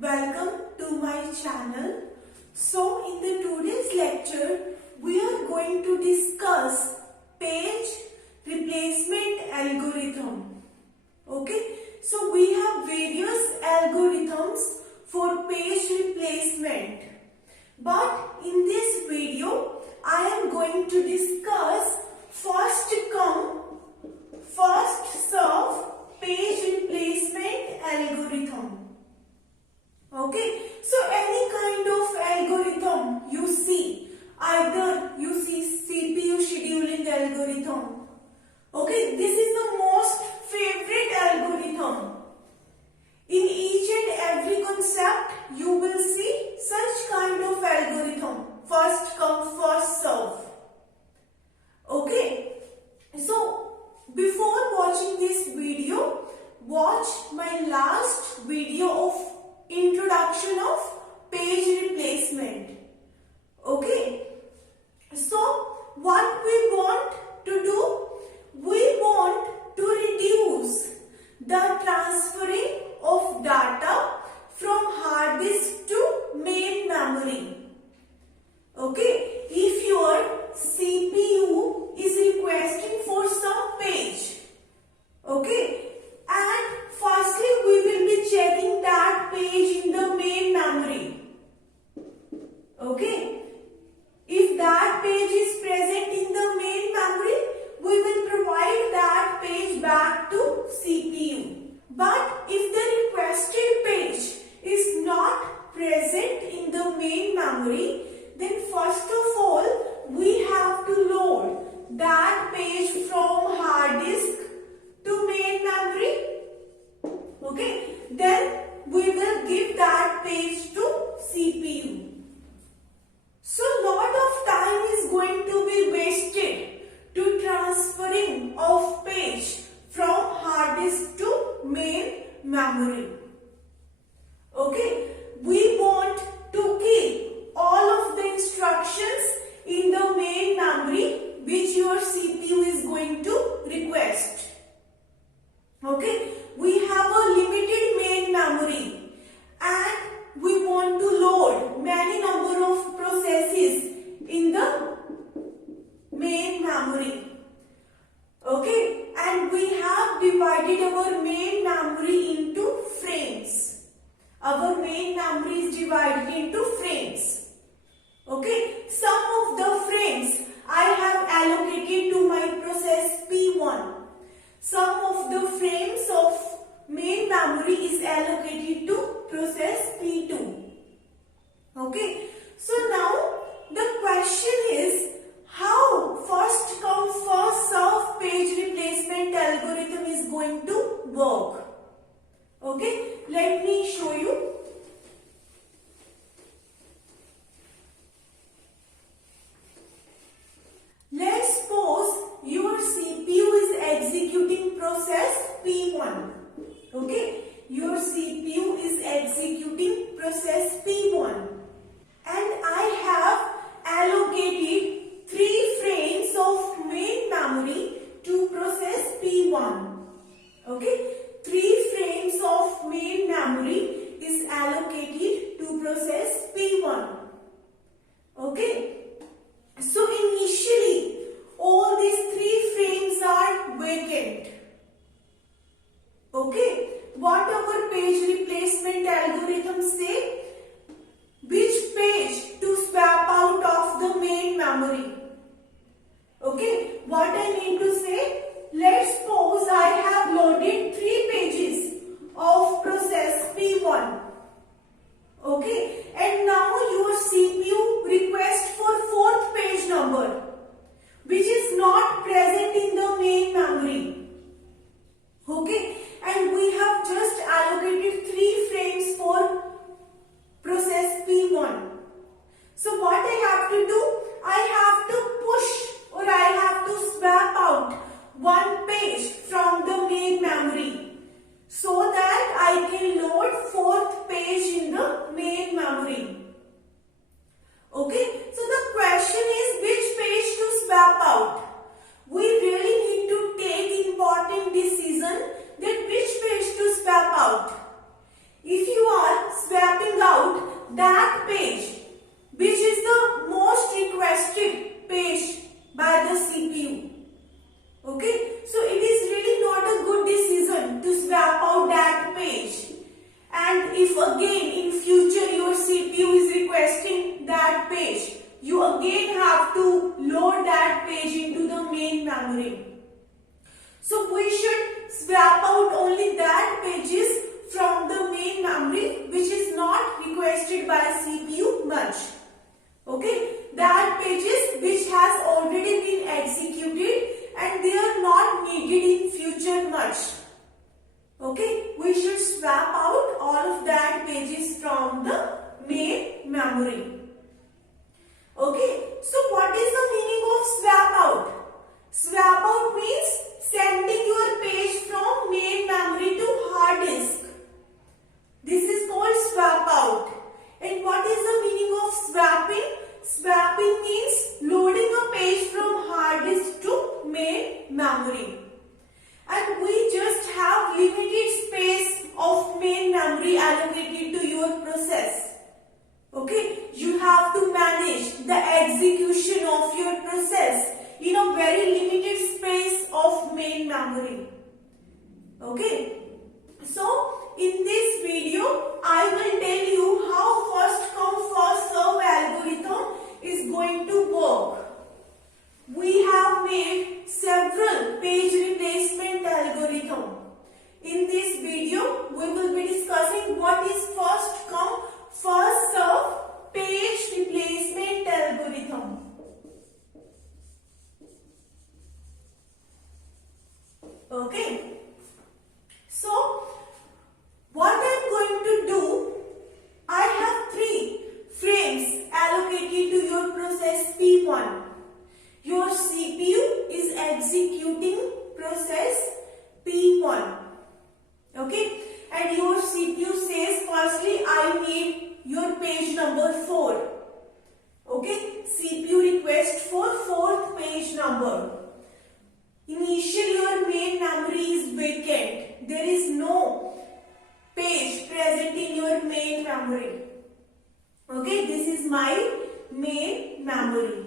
Welcome to my channel. So in the today's lecture we are going to discuss page replacement algorithm. Okay, so we have various algorithms for page replacement, but in this video I am going to discuss first come first serve page replacement algorithm. Okay, so any kind of algorithm you see, either you see CPU scheduling algorithm. Okay, this is the most favorite algorithm. In each and every concept you will see such kind of algorithm, first come first serve. Okay, so before watching this video, watch my last video of introduction of page replacement. Okay, so what we want to do, we want to reduce the transferring of data from hard disk to main memory. Okay, if your CPU is requesting for some page, okay, and firstly we will be checking that page in the main memory. Okay, if that page is present in the main memory, we will provide that page back to CPU. But if the requested page is not present in the main memory, then first of all we have to load that page from hard disk to main memory. Okay, then we will give that page to CPU. So lot of time is going to be wasted to transferring of page from hard disk to main memory. Okay, we want to keep all of the instructions in the main memory which your CPU is going to request. Okay, we have a limited main memory and we want to load many number of processes in the main memory. Okay, and we have divided our main memory into frames. Our main memory is divided into frames. Okay, some of the frames I have allocated to my process P1. Some of the frames of main memory is allocated to process P2. Okay, so now the question is, how first come first serve page replacement algorithm is going to work. Okay, let me show you. Let's suppose your CPU is executing process P1. Okay, your CPU is executing process P1 and I have allocated 3 frames of main memory to process P1. Okay, 3 frames of main memory is allocated to process P1. Okay, so initially all these 3 frames are vacant. Okay, what our page replacement algorithm say? We that page which is the most requested page by the CPU. Okay, so it is really not a good decision to swap out that page. And if again in future your CPU is requesting that page, you again have to load that page into the main memory. So we should swap out only that pages from the main memory which is not requested by CPU much. Okay, that pages which has already been executed and they are not needed in future much. Okay, we should swap out all of that pages from the main memory. Okay, so what is the meaning of swap out? Swap out means sending your page from main memory to hard disk. This is called swap out. And what is the meaning of swapping? Swapping means loading a page from hard disk to main memory. And we just have limited space of main memory allocated to your process. Okay, you have to manage the execution of your process in a very limited space of main memory. Okay, so in this video I will tell you how first come first serve algorithm is going to work. We have made several page replacement algorithm. In this video we will be discussing what is first come first serve page replacement algorithm. Okay, so what I am going to do, I have 3 frames allocated to your process P1. Your CPU is executing process P1. Okay, and your CPU says firstly I need your page number 4. Okay, CPU request for 4th page number. Initially your main memory is vacant. There is no page present in your main memory. Okay, this is my main memory.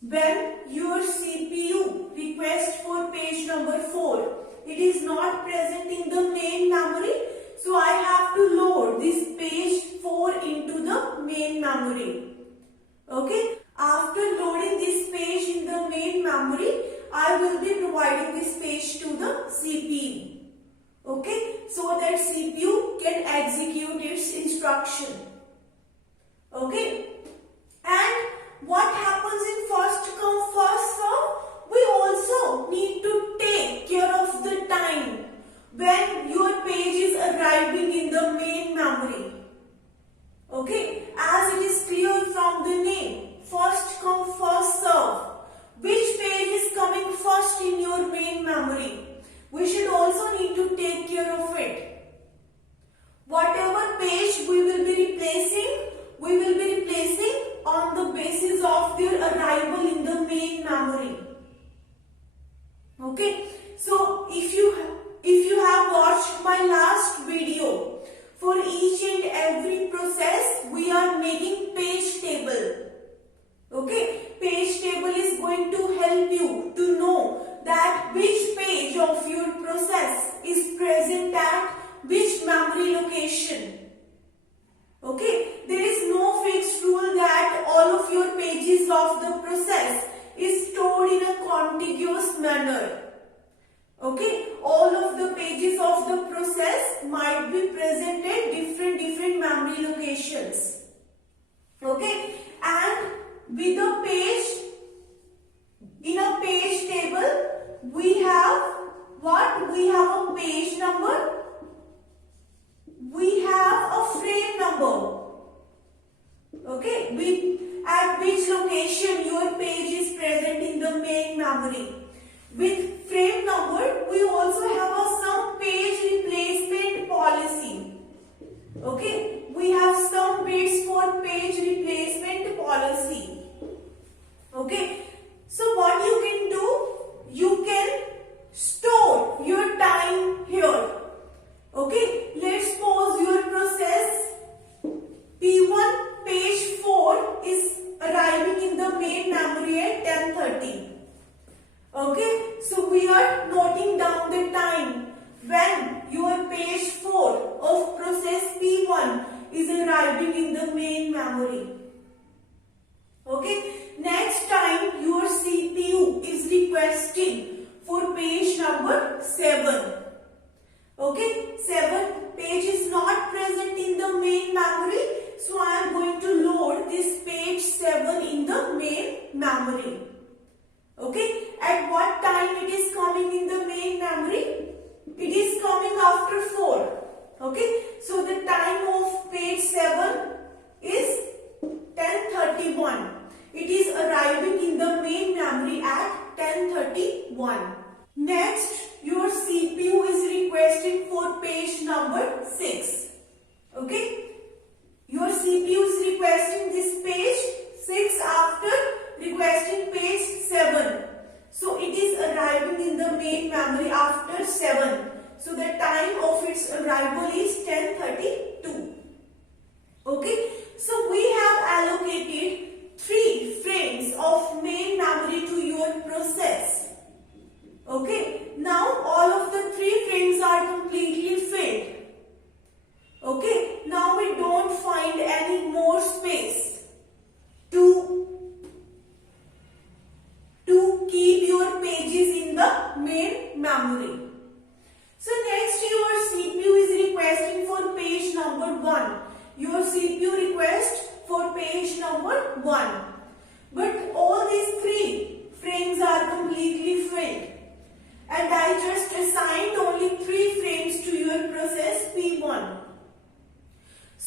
When your CPU requests for page number 4, it is not present in the main memory, so I have to load this page 4 into the main memory. Okay, after loading this page in the main memory, I will be providing this page to the CPU. Okay, so that CPU can execute its instruction. Okay, and what happens in first come first serve? We also need to take care of the time when your page is arriving in the main memory. Okay, as it is clear from the name, first come first serve. Which page is coming first in your main memory? We should also need to take care of it. Whatever page we will be replacing on the basis of their arrival in the main memory. Okay, so if you have watched my last video, for each and every process we are making page table. Okay, page table is going to help you to know that which page of your process is present at which memory location. Okay, there is no fixed rule that all of your pages of the process is stored in a contiguous manner. Okay, all of the pages of the process might be present at different memory locations. Okay, and with a page, in a page table, we have what? We have a page number. We have a frame number. Okay, at which location your page is present in the main memory. With frame number, we also have some page replacement policy. Okay, we have some bits for page replacement policy. Okay, so what you can do, you can store your time here. Okay, let's pause your process arriving in the main memory. Okay, next time your CPU is requesting for page number 7. Okay, 7 page is not present in the main memory, so I am going to load this page 7 in the main memory. Okay, at what time it is coming in the main memory? It is coming after 4. Okay, so the time of page 7 is 10:31. It is arriving in the main memory at 10:31. Next, your CPU is requesting for page number 6. Okay, your CPU is requesting this page 6 after requesting page 7. So it is arriving in the main memory after 7. So the time of its arrival is 10:32. Okay, so we have allocated 3 frames of main memory to your process. Okay, now all of the 3 frames are completely filled. Okay, now we don't find any more space to keep your pages in the main memory. So next your CPU is requesting for page number 1. Your CPU request for page number 1. But all these 3 frames are completely filled. And I just assigned only 3 frames to your process P1.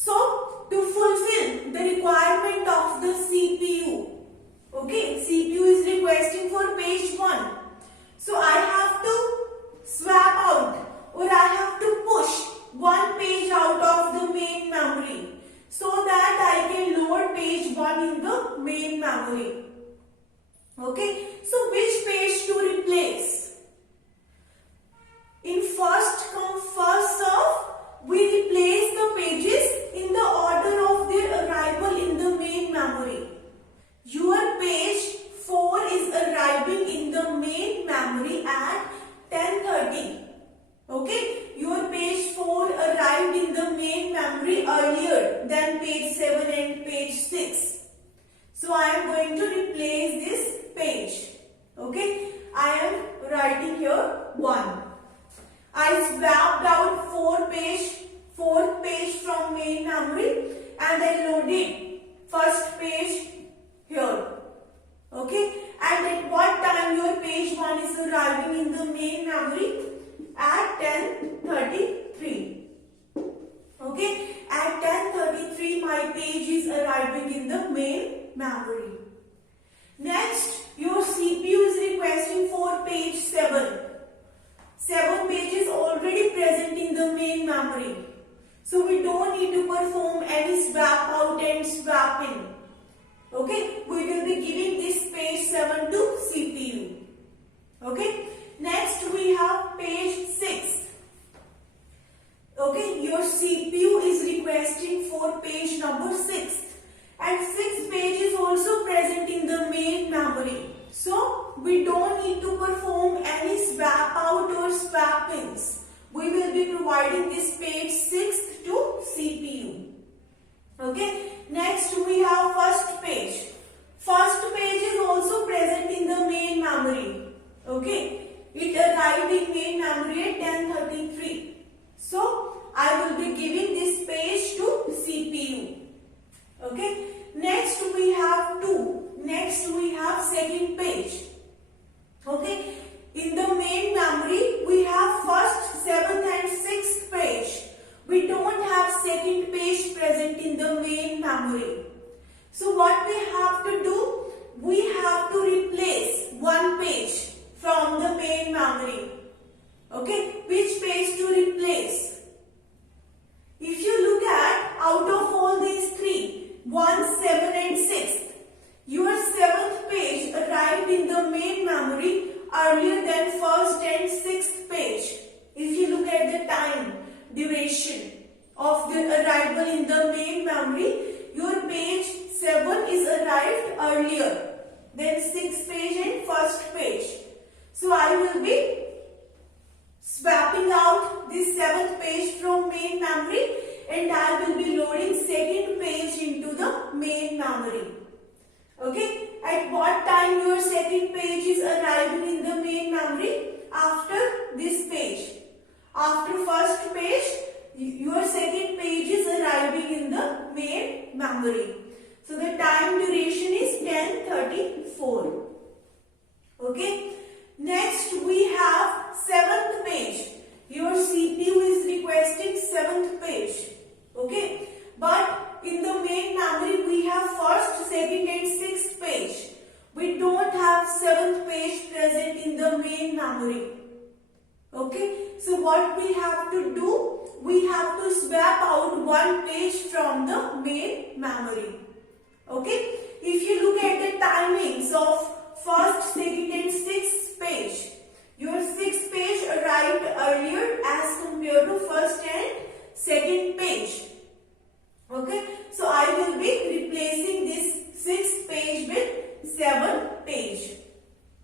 So to fulfill the requirement of the CPU, okay, CPU is requesting for page 1. So I have to swap out, or I have to push one page out of the main memory so that I can load page 1 in the main memory. Okay, so which page to replace? In first come first serve, we replace the pages in the order of their arrival in the main memory. Your page 4 is arriving in the main memory at 10:30. Okay, your page 4 arrived in the main memory earlier than page 7 and page 6. So I am going to replace this page. Okay, I am writing here 1. I swapped out 4th page from main memory and I loaded first page here. Okay, and at what time your page 1 is arriving in the main memory? At 10:33. Okay, at 10:33 my page is arriving in the main memory. Next, your CPU is requesting for page 7. 7 pages already present in the main memory. So we don't need to perform any swap out and swap in. Okay, we will be giving this page 7 to CPU. Okay, next we have page 6. Okay, your CPU is requesting for page number 6. And 6 page is also present in the main memory. So we don't need to perform any swap out or swap ins. We will be providing this page 6 to CPU. Okay, next we have first page. First page is also present in the main memory. Okay, it arrived in main memory at 10:33. So I will be giving this page to CPU. Okay, next we have 2. Next we have second page. Okay, in the main memory we have first, 7th and 6th page. We don't have second page present in the main memory. So what we have to do? We have to replace one page from the main memory. Okay, which page to replace? If you look at out of all these 3, 1, 7 and 6, your 7th page arrived in the main memory earlier than 1st and 6th page. If you look at the time duration of the arrival in the main memory, your page 7 is arrived earlier than 6th page and 1st page. So I will be swapping out this 7th page from main memory and I will be loading second page into the main memory. Okay, at what time your second page is arriving in the main memory? After this page. After first page, your second page is arriving in the main memory. So the time duration is 10:34. Okay. Next we have 7th page. Your CPU is requesting 7th page. Okay. But in the main memory we have 1st, 2nd and 6th page. We don't have 7th page present in the main memory. Okay. So what we have to do? We have to swap out one page from the main memory. Okay. If you look at the timings of 1st, 2nd and 6th page, your 6th page arrived earlier as compared to 1st and 2nd page. Okay, so I will be replacing this 6th page with 7th page.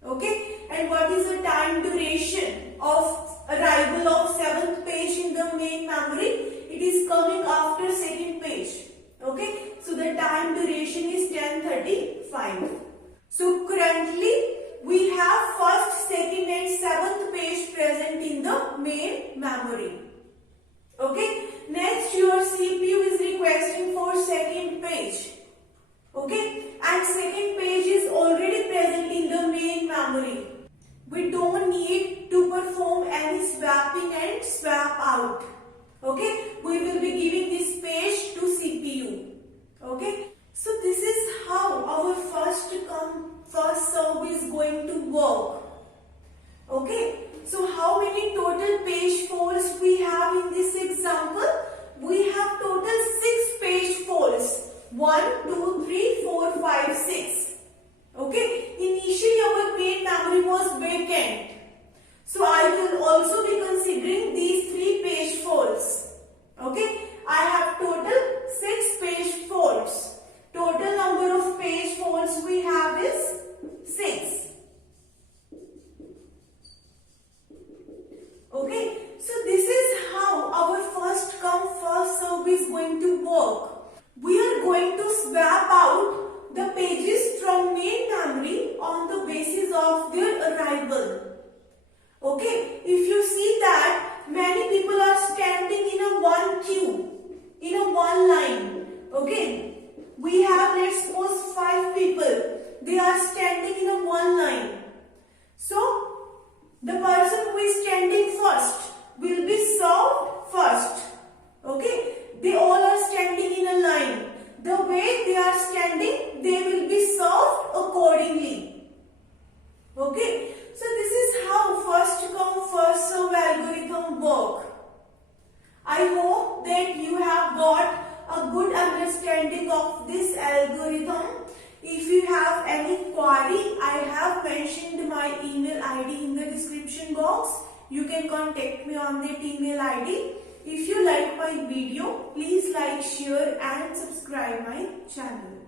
Okay, and what is the time duration of arrival of 7th page in the main memory? It is coming after 2nd page. Okay, so the time duration is 10:35. So currently we have 1st, 2nd and 7th page present in the main memory. Okay, next your CPU is requesting for 2nd page. Okay, and 2nd page is already present in the main memory. We don't need to perform any swapping and swap out. Okay, we will be giving this page to CPU. Okay, so this is how our first come first serve is going to work. Okay, so how many total page faults we have in this example? We have total 6 page faults. 1, 2, 3, 4, 5, 6. Okay, initially our main memory was vacant. So I will also be considering these 3 page faults. Okay, I have total 6 page faults. Total number of page faults we have is 6. Okay, so this is how our first come first serve is going to work. We are going to swap out the pages from main memory on the basis of their arrival. Okay, if you see that many people are standing in a one queue, in a one line. Okay, we have, let's suppose, 5 people. They are standing in a one line. So the person who is standing first will be served first. Okay, they all are standing in a line. The way they are standing, they will be served accordingly. Okay, so this is how first come first serve algorithm work. I hope that you have got a good understanding of this algorithm. If you have any query, I have mentioned my email ID in the description box. You can contact me on that email ID. If you like my video, please like, share and subscribe my channel.